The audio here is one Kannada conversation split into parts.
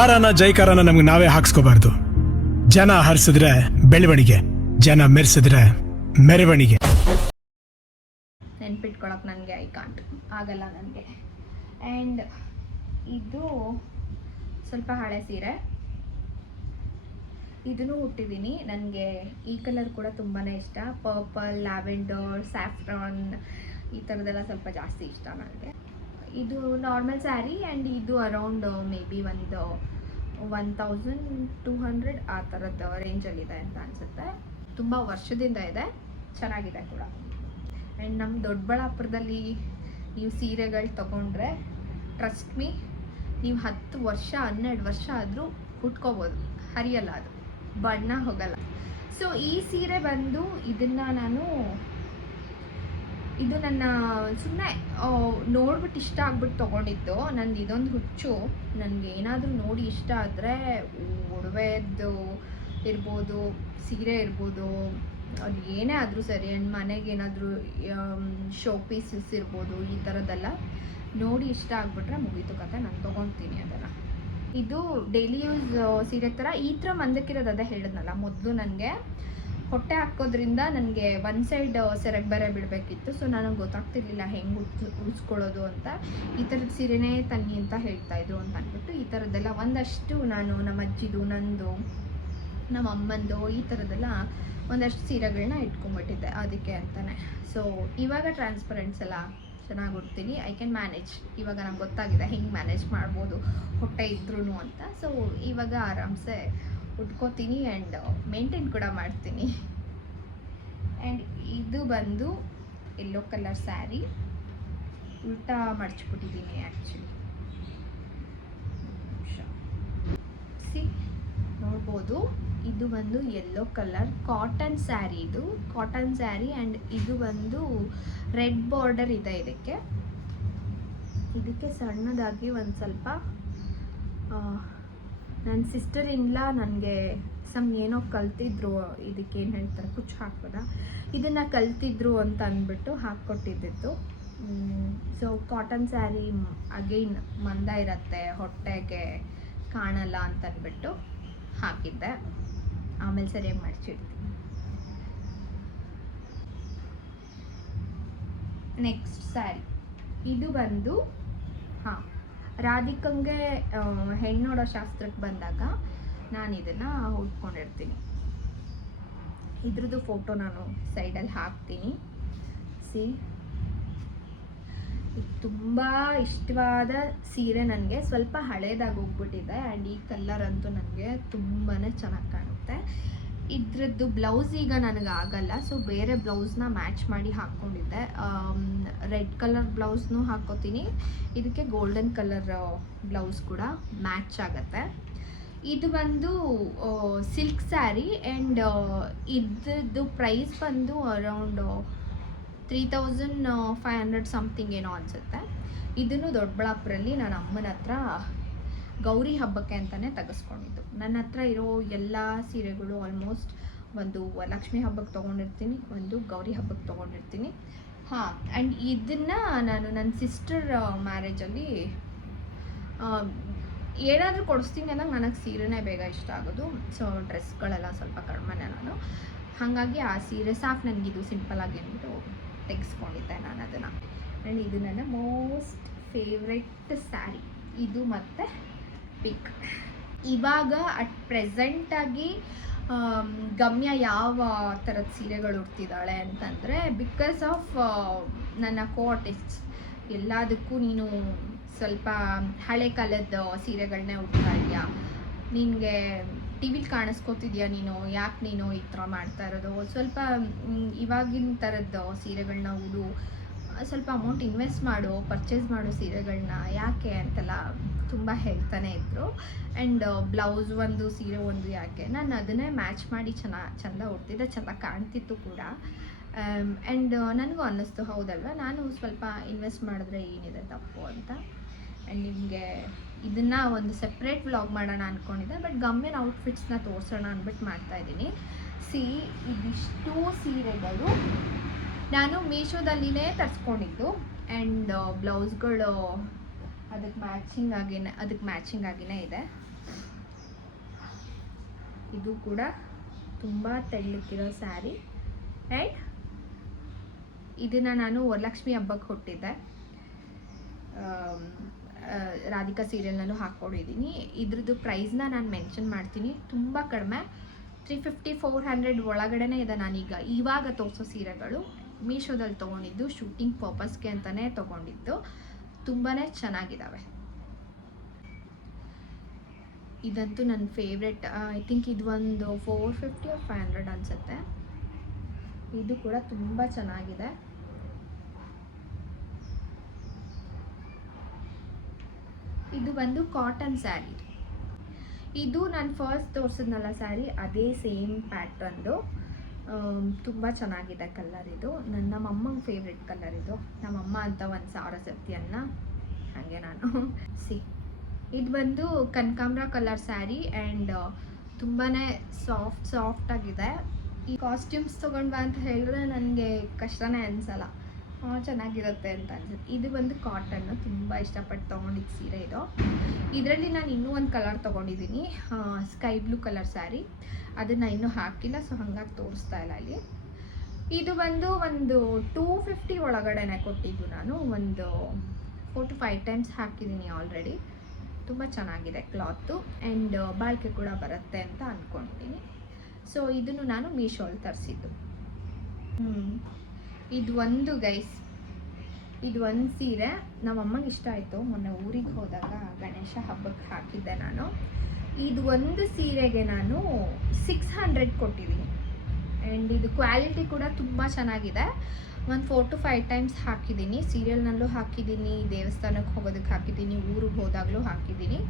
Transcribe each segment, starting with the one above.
ಹಾರನ ಜೈಕಾರನ ನಮ್ಗೆ ನಾವೇ ಹಾಕ್ಸ್ಕೋಬಾರ್ದು. ಜನ ಹರಿಸಿದ್ರೆ ಬೆಳವಣಿಗೆ, ಜನ ಮೆರೆಸಿದ್ರೆ ಮೆರವಣಿಗೆ. ನೆನ್ಪಿಟ್ಕೊಳಕ್ ನನಗೆ ಆಗಲ್ಲ ನನಗೆ. ಆ್ಯಂಡ್ ಇದು ಸ್ವಲ್ಪ ಹಳೆ ಸೀರೆ, ಇದನ್ನು ಹುಟ್ಟಿದ್ದೀನಿ. ನನಗೆ ಈ ಕಲರ್ ಕೂಡ ತುಂಬಾ ಇಷ್ಟ. ಪರ್ಪಲ್, ಲ್ಯಾವೆಂಡರ್, ಸ್ಯಾಫ್ರಾನ್ ಈ ಥರದ್ದೆಲ್ಲ ಸ್ವಲ್ಪ ಜಾಸ್ತಿ ಇಷ್ಟ ನನಗೆ. ಇದು ನಾರ್ಮಲ್ ಸ್ಯಾರಿ ಆ್ಯಂಡ್ ಇದು ಅರೌಂಡ್ ಮೇ ಬಿ ಒಂದು 1200 ಆ ಥರದ ರೇಂಜಲ್ಲಿದೆ ಅಂತ ಅನಿಸುತ್ತೆ. ತುಂಬ ವರ್ಷದಿಂದ ಇದೆ, ಚೆನ್ನಾಗಿದೆ ಕೂಡ. ಆ್ಯಂಡ್ ನಮ್ಮ ದೊಡ್ಡಬಳ್ಳಾಪುರದಲ್ಲಿ ನೀವು ಸೀರೆಗಳು ತೊಗೊಂಡ್ರೆ ಟ್ರಸ್ಟ್ ಮೀ, ನೀವು 10 ವರ್ಷ 12 ವರ್ಷ ಆದರೂ ಉಟ್ಕೋಬೋದು, ಹರಿಯಲ್ಲ, ಅದು ಬಣ್ಣ ಹೋಗಲ್ಲ. ಸೊ ಈ ಸೀರೆ ಬಂದು ಇದು ನನ್ನ ಸುಮ್ಮನೆ ನೋಡ್ಬಿಟ್ಟು ಇಷ್ಟ ಆಗ್ಬಿಟ್ಟು ತೊಗೊಂಡಿದ್ದು. ನಂದು ಇದೊಂದು ಹುಚ್ಚು, ನನಗೆ ಏನಾದರೂ ನೋಡಿ ಇಷ್ಟ ಆದರೆ ಒಡವೆದ್ದು ಇರ್ಬೋದು, ಸೀರೆ ಇರ್ಬೋದು, ಅದು ಏನೇ ಆದರೂ ಸರಿ, ಆ್ಯಂಡ್ ಮನೆಗೆ ಏನಾದರೂ ಶೋ ಪೀಸಸ್ ಇರ್ಬೋದು, ಈ ಥರದ್ದೆಲ್ಲ ನೋಡಿ ಇಷ್ಟ ಆಗಿಬಿಟ್ರೆ ಮುಗೀತು ಕತೆ, ನಾನು ತೊಗೊಳ್ತೀನಿ ಅದನ್ನು. ಇದು ಡೈಲಿ ಯೂಸ್ ಸೀರೆ ಥರ ಈ ಥರ ಮಂದಕ್ಕಿರೋದು, ಅದೇ ಹೇಳಿದ್ನಲ್ಲ ಮೊದಲು. ನನಗೆ ಹೊಟ್ಟೆ ಹಾಕೋದ್ರಿಂದ ನನಗೆ ಒಂದು ಸೈಡ್ ಸೆರಗ್ ಬೇರೆ ಬಿಡಬೇಕಿತ್ತು. ಸೊ ನನಗೆ ಗೊತ್ತಾಗ್ತಿರ್ಲಿಲ್ಲ ಹೆಂಗೆ ಉಳಿಸ್ಕೊಳ್ಳೋದು ಅಂತ. ಈ ಥರದ ಸೀರೆನೇ ತನ್ನಿ ಅಂತ ಹೇಳ್ತಾಯಿದ್ರು ಅಂತ ಅಂದ್ಬಿಟ್ಟು ಈ ಥರದ್ದೆಲ್ಲ ಒಂದಷ್ಟು ನಾನು ನಮ್ಮ ಅಜ್ಜಿದು, ನಂದು, ನಮ್ಮ ಅಮ್ಮಂದು ಈ ಥರದ್ದೆಲ್ಲ ಒಂದಷ್ಟು ಸೀರೆಗಳನ್ನ ಇಟ್ಕೊಂಡ್ಬಿಟ್ಟಿದ್ದೆ ಅದಕ್ಕೆ ಅಂತಲೇ. ಸೊ ಇವಾಗ ಟ್ರಾನ್ಸ್ಪರೆಂಟ್ಸ್ ಎಲ್ಲ ಚೆನ್ನಾಗಿ ಉಡ್ತೀನಿ. I can manage. ಇವಾಗ ನಂಗೆ ಗೊತ್ತಾಗಿದೆ ಹೆಂಗೆ ಮ್ಯಾನೇಜ್ ಮಾಡ್ಬೋದು ಹೊಟ್ಟೆ ಇದ್ರೂ ಅಂತ. ಸೊ ಇವಾಗ ಆರಾಮ್ಸೆ ಉಟ್ಕೋತೀನಿ ಆ್ಯಂಡ್ ಮೇಂಟೈನ್ ಕೂಡ ಮಾಡ್ತೀನಿ. ಆ್ಯಂಡ್ ಇದು ಬಂದು ಯೆಲ್ಲೋ ಕಲರ್ ಸ್ಯಾರಿ, ಉಲ್ಟಾ ಮಡಚ್ಬಿಟ್ಟಿದ್ದೀನಿ ಆ್ಯಕ್ಚುಲಿ. ನೋಡ್ಬೋದು, ಇದು ಬಂದು ಯೆಲ್ಲೋ ಕಲರ್ ಕಾಟನ್ ಸ್ಯಾರಿ. ಇದು ಕಾಟನ್ ಸ್ಯಾರಿ ಆ್ಯಂಡ್ ಇದು ಬಂದು ರೆಡ್ ಬಾರ್ಡರ್ ಇದೆ ಇದಕ್ಕೆ ಸಣ್ಣದಾಗಿ ಒಂದು ಸ್ವಲ್ಪ ನನ್ನ ಸಿಸ್ಟರ್ ಇನ್ಲ ನನಗೆ ಏನೋ ಕಲ್ತಿದ್ರು, ಇದಕ್ಕೆ ಏನು ಹೇಳ್ತಾರೆ ಕುಚ್ಚು ಹಾಕೋದಾ, ಇದನ್ನು ಕಲ್ತಿದ್ರು ಅಂತ ಅಂದ್ಬಿಟ್ಟು ಹಾಕ್ಕೊಟ್ಟಿದ್ದಿತ್ತು. ಸೊ ಕಾಟನ್ ಸ್ಯಾರಿ ಅಗೈನ್ ಮಂದ ಇರತ್ತೆ, ಹೊಟ್ಟೆಗೆ ಕಾಣಲ್ಲ ಅಂತ ಅಂದ್ಬಿಟ್ಟು ಹಾಕಿದ್ದೆ. ಆಮೇಲೆ ಸರಿಯಾಗಿ ಮಡಚಿಡ್ತೀನಿ. ನೆಕ್ಸ್ಟ್ ಸ್ಯಾರಿ, ಇದು ಬಂದು ರಾಧಿಕಂಗೆ ಹೆಣ್ಣು ನೋಡೋ ಶಾಸ್ತ್ರಕ್ಕೆ ಬಂದಾಗ ನಾನು ಇದನ್ನು ಉಟ್ಕೊಂಡಿರ್ತೀನಿ. ಇದ್ರದ್ದು ಫೋಟೋ ನಾನು ಸೈಡಲ್ಲಿ ಹಾಕ್ತೀನಿ. ತುಂಬ ಇಷ್ಟವಾದ ಸೀರೆ. ನನಗೆ ಸ್ವಲ್ಪ ಹಳೇದಾಗಿ ಹೋಗ್ಬಿಟ್ಟಿದೆ ಆ್ಯಂಡ್ ಈ ಕಲರ್ ಅಂತೂ ನನಗೆ ತುಂಬಾ ಚೆನ್ನಾಗಿ ಕಾಣುತ್ತೆ. ಇದ್ರದ್ದು ಬ್ಲೌಸ್ ಈಗ ನನಗೆ ಆಗಲ್ಲ, ಸೊ ಬೇರೆ ಬ್ಲೌಸ್ನ ಮ್ಯಾಚ್ ಮಾಡಿ ಹಾಕ್ಕೊಂಡಿದ್ದೆ. ರೆಡ್ ಕಲರ್ ಬ್ಲೌಸ್ನೂ ಹಾಕ್ಕೋತೀನಿ, ಇದಕ್ಕೆ ಗೋಲ್ಡನ್ ಕಲರ್ ಬ್ಲೌಸ್ ಕೂಡ ಮ್ಯಾಚ್ ಆಗುತ್ತೆ. ಇದು ಬಂದು ಸಿಲ್ಕ್ ಸ್ಯಾರಿ ಆ್ಯಂಡ್ ಇದ್ರದ್ದು ಪ್ರೈಸ್ ಬಂದು ಅರೌಂಡ್ 3500 ಸಮಥಿಂಗ್ ಏನೋ ಅನಿಸುತ್ತೆ. ಇದನ್ನು ದೊಡ್ಡಬಳ್ಳಾಪುರಲ್ಲಿ ನನ್ನ ಅಮ್ಮನ ಹತ್ರ ಗೌರಿ ಹಬ್ಬಕ್ಕೆ ಅಂತಲೇ ತೆಗೆಸ್ಕೊಂಡಿದ್ದು. ನನ್ನ ಹತ್ರ ಇರೋ ಎಲ್ಲ ಸೀರೆಗಳು ಆಲ್ಮೋಸ್ಟ್ ಒಂದು ಲಕ್ಷ್ಮೀ ಹಬ್ಬಕ್ಕೆ ತೊಗೊಂಡಿರ್ತೀನಿ, ಒಂದು ಗೌರಿ ಹಬ್ಬಕ್ಕೆ ತೊಗೊಂಡಿರ್ತೀನಿ. ಆ್ಯಂಡ್ ಇದನ್ನು ನಾನು ನನ್ನ ಸಿಸ್ಟರ್ ಮ್ಯಾರೇಜಲ್ಲಿ ಏನಾದರೂ ಕೊಡಿಸ್ತೀನಿ ಅಂದಾಗ ನನಗೆ ಸೀರೆನೇ ಬೇಗ ಇಷ್ಟ ಆಗೋದು. ಸೊ ಡ್ರೆಸ್ಗಳೆಲ್ಲ ಸ್ವಲ್ಪ ಕಡಿಮೆನೇ ನಾನು, ಹಾಗಾಗಿ ಆ ಸೀರೆ ಸಾಕು ನನಗಿದು ಸಿಂಪಲ್ಲಾಗಿ ಅಂದ್ಬಿಟ್ಟು ತೆಗೆಸ್ಕೊಂಡಿದ್ದೆ ನಾನು ಅದನ್ನು. ಆ್ಯಂಡ್ ಇದು ನನ್ನ ಮೋಸ್ಟ್ ಫೇವ್ರೆಟ್ ಸ್ಯಾರಿ, ಇದು ಮತ್ತು ಪಿಕ್. ಇವಾಗ ಅಟ್ ಪ್ರೆಸೆಂಟಾಗಿ ಗಮ್ಯ ಯಾವ ಥರದ ಸೀರೆಗಳು ಉಡ್ತಿದ್ದಾಳೆ ಅಂತಂದರೆ, ಬಿಕಾಸ್ ಆಫ್ ನನ್ನ ಕೋ-ಆರ್ಟಿಸ್ಟ್ಸ್ ಎಲ್ಲದಕ್ಕೂ ನೀನು ಸ್ವಲ್ಪ ಹಳೆ ಕಾಲದ ಸೀರೆಗಳನ್ನೇ ಉಡ್ತಾ ಇದೆಯಾ, ನಿನಗೆ ಟಿ ವಿಲಿ ಕಾಣಿಸ್ಕೋತಿದ್ಯಾ ನೀನು, ಯಾಕೆ ನೀನು ಈ ಥರ ಮಾಡ್ತಾ ಇರೋದು, ಸ್ವಲ್ಪ ಇವಾಗಿನ ಥರದ ಸೀರೆಗಳನ್ನ ಉಡು, ಸ್ವಲ್ಪ ಅಮೌಂಟ್ ಇನ್ವೆಸ್ಟ್ ಮಾಡು, ಪರ್ಚೇಸ್ ಮಾಡು ಸೀರೆಗಳನ್ನ, ಯಾಕೆ ಅಂತೆಲ್ಲ ತುಂಬ ಹೇಳ್ತಾನೆ ಇದ್ದರು. ಆ್ಯಂಡ್ ಬ್ಲೌಸ್ ಒಂದು ಸೀರೆ ಒಂದು ಯಾಕೆ, ನಾನು ಅದನ್ನೇ ಮ್ಯಾಚ್ ಮಾಡಿ ಚೆಂದ ಉಡ್ತಿದ್ದೆ, ಚೆಂದ ಕಾಣ್ತಿತ್ತು ಕೂಡ. ಆ್ಯಂಡ್ ನನಗೂ ಅನ್ನಿಸ್ತು ಹೌದಲ್ವ, ನಾನು ಸ್ವಲ್ಪ ಇನ್ವೆಸ್ಟ್ ಮಾಡಿದ್ರೆ ಏನಿದೆ ತಪ್ಪು ಅಂತ. ಆ್ಯಂಡ್ ನಿಮಗೆ ಇದನ್ನು ಒಂದು ಸೆಪ್ರೇಟ್ ವ್ಲಾಗ್ ಮಾಡೋಣ ಅಂದ್ಕೊಂಡಿದ್ದೆ, ಬಟ್ ಗಮ್ಯನ ಔಟ್ಫಿಟ್ಸ್ನ ತೋರಿಸೋಣ ಅಂದ್ಬಿಟ್ಟು ಮಾಡ್ತಾಯಿದ್ದೀನಿ. ಇದಿಷ್ಟು ಸೀರೆಗಳು ನಾನು ಮೀಶೋದಲ್ಲಿನೇ ತರಿಸ್ಕೊಂಡಿದ್ದು. ಆ್ಯಂಡ್ ಬ್ಲೌಸ್ಗಳು ಅದಕ್ಕೆ ಮ್ಯಾಚಿಂಗ್ ಆಗಿನೇ ಇದೆ. ಇದು ಕೂಡ ತುಂಬ ತೆಳ್ಳಕ್ಕಿರೋ ಸ್ಯಾರಿ. ಆ್ಯಂಡ್ ಇದನ್ನು ನಾನು ವರಲಕ್ಷ್ಮಿ ಹಬ್ಬಕ್ಕೆ ಕೊಟ್ಟಿದ್ದೆ. ರಾಧಿಕಾ ಸೀರಿಯಲ್ನಲ್ಲೂ ಹಾಕ್ಕೊಂಡಿದ್ದೀನಿ. ಇದ್ರದ್ದು ಪ್ರೈಸ್ನ ನಾನು ಮೆನ್ಷನ್ ಮಾಡ್ತೀನಿ. ತುಂಬ ಕಡಿಮೆ, 350-400 ಒಳಗಡೆನೇ ಇದೆ. ನಾನೀಗ ಇವಾಗ ತೋರಿಸೋ ಸೀರೆಗಳು ಮೀಶೋದಲ್ಲಿ ತೊಗೊಂಡಿದ್ದು, ಶೂಟಿಂಗ್ ಪರ್ಪಸ್ಗೆ ಅಂತಲೇ ತೊಗೊಂಡಿದ್ದು. ತುಂಬಾ ಚೆನ್ನಾಗಿದ್ದಾವೆ. ಇದಂತೂ ನನ್ನ ಫೇವ್ರೆಟ್. ಐ ಥಿಂಕ್ ಇದು ಒಂದು 450 or 500 ಅನಿಸುತ್ತೆ. ಇದು ಕೂಡ ತುಂಬ ಚೆನ್ನಾಗಿದೆ. ಇದು ಬಂದು ಕಾಟನ್ ಸ್ಯಾರಿ. ಇದು ನಾನು ಫಸ್ಟ್ ತೋರಿಸಿದ್ನಲ್ಲ ಸ್ಯಾರಿ, ಅದೇ ಸೇಮ್ ಪ್ಯಾಟ್ರನ್ದು. ತುಂಬ ಚೆನ್ನಾಗಿದೆ ಕಲರ್. ಇದು ನಮ್ಮಮ್ಮಂಗೆ ಫೇವ್ರೆಟ್ ಕಲರ್. ಇದು ನಮ್ಮಮ್ಮ ಅಂತ 1000 ಸತಿ ಅನ್ನ, ಹಾಗೆ ನಾನು ಇದು ಬಂದು ಕನಕಾಂಬ್ರ ಕಲರ್ ಸ್ಯಾರಿ. ಆ್ಯಂಡ್ ತುಂಬಾ ಸಾಫ್ಟ್ ಆಗಿದೆ. ಈ ಕಾಸ್ಟ್ಯೂಮ್ಸ್ ತೊಗೊಂಡ್ಬಾ ಅಂತ ಹೇಳಿದ್ರೆ ನನಗೆ ಕಷ್ಟನೇ ಅನಿಸಲ್ಲ, ಚೆನ್ನಾಗಿರುತ್ತೆ ಅಂತ ಅನ್ಸುತ್ತೆ. ಇದು ಬಂದು ಕಾಟನ್ನು, ತುಂಬ ಇಷ್ಟಪಟ್ಟು ತೊಗೊಂಡಿದ್ದು ಸೀರೆ ಇದು. ಇದರಲ್ಲಿ ನಾನು ಇನ್ನೂ ಒಂದು ಕಲರ್ ತೊಗೊಂಡಿದ್ದೀನಿ, ಸ್ಕೈ ಬ್ಲೂ ಕಲರ್ ಸ್ಯಾರಿ. ಅದನ್ನು ಇನ್ನೂ ಹಾಕಿಲ್ಲ, ಸೊ ಹಾಗಾಗಿ ತೋರಿಸ್ತಾ ಇಲ್ಲ ಇಲ್ಲಿ. ಇದು ಬಂದು ಒಂದು 250 ಒಳಗಡೆನೆ ಕೊಟ್ಟಿದ್ದು. ನಾನು ಒಂದು 4 to 5 ಟೈಮ್ಸ್ ಹಾಕಿದ್ದೀನಿ ಆಲ್ರೆಡಿ. ತುಂಬ ಚೆನ್ನಾಗಿದೆ ಕ್ಲಾತು. ಆ್ಯಂಡ್ ಬಾಳಿಕೆ ಕೂಡ ಬರುತ್ತೆ ಅಂತ ಅಂದ್ಕೊಳ್ತೀನಿ. ಸೊ ಇದನ್ನು ನಾನು ಮೀಶೋಲ್ಲಿ ತರಿಸಿದ್ದು. ಇದು ಒಂದು ಗೈಸ್, ಇದು ಒಂದು ಸೀರೆ ನಮ್ಮಮ್ಮಗೆ ಇಷ್ಟ ಆಯಿತು. ಮೊನ್ನೆ ಊರಿಗೆ ಹೋದಾಗ ಗಣೇಶ ಹಬ್ಬಕ್ಕೆ ಹಾಕಿದ್ದೆ ನಾನು. ಇದು ಒಂದು ಸೀರೆಗೆ ನಾನು 600 ಕೊಟ್ಟಿದ್ದೀನಿ. ಆ್ಯಂಡ್ ಇದು ಕ್ವಾಲಿಟಿ ಕೂಡ ತುಂಬ ಚೆನ್ನಾಗಿದೆ. ಒಂದು 4 to 5 ಟೈಮ್ಸ್ ಹಾಕಿದ್ದೀನಿ. ಸೀರಿಯಲ್ನಲ್ಲೂ ಹಾಕಿದ್ದೀನಿ, ದೇವಸ್ಥಾನಕ್ಕೆ ಹೋಗೋದಕ್ಕೆ ಹಾಕಿದ್ದೀನಿ, ಊರಿಗೆ ಹೋದಾಗಲೂ ಹಾಕಿದ್ದೀನಿ.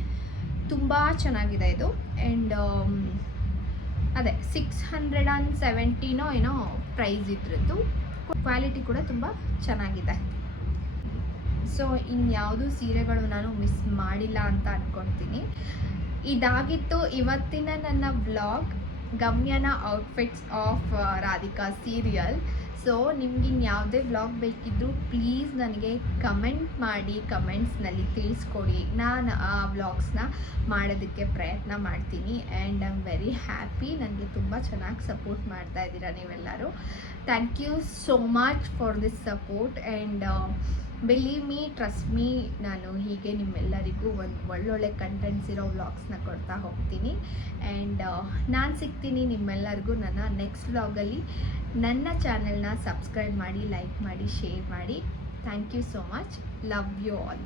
ತುಂಬ ಚೆನ್ನಾಗಿದೆ ಇದು. ಆ್ಯಂಡ್ ಅದೇ 670 ಏನೋ ಪ್ರೈಸ್ ಇದ್ರದ್ದು. ಕ್ವಾಲಿಟಿ ಕೂಡ ತುಂಬ ಚೆನ್ನಾಗಿದೆ. ಸೊ ಇನ್ಯಾವುದೂ ಸೀರೆಗಳು ನಾನು ಮಿಸ್ ಮಾಡಿಲ್ಲ ಅಂತ ಅಂದ್ಕೊಳ್ತೀನಿ. ಇದಾಗಿತ್ತು ಇವತ್ತಿನ ನನ್ನ ವ್ಲಾಗ್, ಗಮ್ಯನ outfits of Radhika serial. So ನಿಮ್ಗೆ ಇನ್ಯಾವುದೇ ವ್ಲಾಗ್ ಬೇಕಿದ್ದರೂ ಪ್ಲೀಸ್ ನನಗೆ ಕಮೆಂಟ್ ಮಾಡಿ, ಕಮೆಂಟ್ಸ್ನಲ್ಲಿ ತಿಳಿಸ್ಕೊಡಿ. ನಾನು ಆ ವ್ಲಾಗ್ಸ್ನ ಮಾಡೋದಕ್ಕೆ ಪ್ರಯತ್ನ ಮಾಡ್ತೀನಿ. And I am very happy. ನನಗೆ ತುಂಬ ಚೆನ್ನಾಗಿ ಸಪೋರ್ಟ್ ಮಾಡ್ತಾ ಇದ್ದೀರಾ ನೀವೆಲ್ಲರೂ. Thank you so much for this support. And believe me, trust me, ನಾನು ಹೀಗೆ ನಿಮ್ಮೆಲ್ಲರಿಗೂ ಒಂದು ಒಳ್ಳೊಳ್ಳೆ ಕಂಟೆಂಟ್ಸ್ ಇರೋ ವ್ಲಾಗ್ಸ್ನ ಕೊಡ್ತಾ ಹೋಗ್ತೀನಿ. ಆ್ಯಂಡ್ ನಾನು ಸಿಗ್ತೀನಿ ನಿಮ್ಮೆಲ್ಲರಿಗೂ ನನ್ನ ನೆಕ್ಸ್ಟ್ ವ್ಲಾಗಲ್ಲಿ. ನನ್ನ ಚಾನೆಲ್ನ ಸಬ್ಸ್ಕ್ರೈಬ್ ಮಾಡಿ, ಲೈಕ್ ಮಾಡಿ, ಶೇರ್ ಮಾಡಿ. Thank you so much. Love you all.